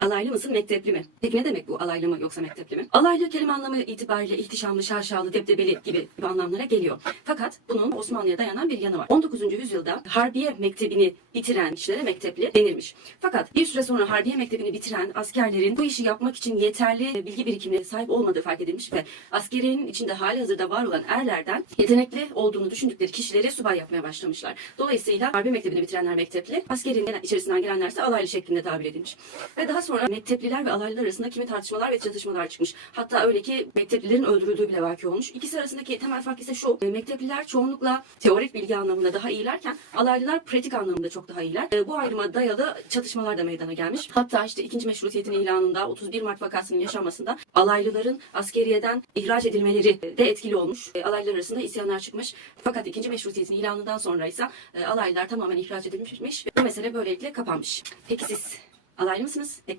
Alaylı mısın, mektepli mi? Peki ne demek bu alaylı mı yoksa mektepli mi? Alaylı kelime anlamı itibariyle ihtişamlı, şaşalı, debdebeli gibi, anlamlara geliyor. Fakat bunun Osmanlı'ya dayanan bir yanı var. 19. yüzyılda Harbiye Mektebi'ni bitiren kişilere mektepli denilmiş. Fakat bir süre sonra Harbiye Mektebi'ni bitiren askerlerin bu işi yapmak için yeterli bilgi birikimine sahip olmadığı fark edilmiş ve askeriyenin içinde hali hazırda var olan erlerden yetenekli olduğunu düşündükleri kişileri subay yapmaya başlamışlar. Dolayısıyla Harbiye Mektebi'ni bitirenler mektepli, askerin içerisinden gelenlerse alaylı şeklinde tabir edilmiş. Ve daha sonra mektepliler ve alaylılar arasında kimi tartışmalar ve çatışmalar çıkmış. Hatta öyle ki mekteplilerin öldürüldüğü bile vaki olmuş. İkisi arasındaki temel fark ise şu. e, Mektepliler çoğunlukla teorik bilgi anlamında daha iyilerken alaylılar pratik anlamında çok daha iyiler. E, Bu ayrıma dayalı çatışmalar da meydana gelmiş. Hatta işte ikinci meşrutiyetin ilanında 31 Mart vakasının yaşanmasında alaylıların askeriyeden ihraç edilmeleri de etkili olmuş. E, Alaylılar arasında isyanlar çıkmış. Fakat ikinci meşrutiyetin ilanından sonra ise alaylılar tamamen ihraç edilmiş. Bu mesele böylelikle kapanmış. Peki siz alaylı mısınız? Mektep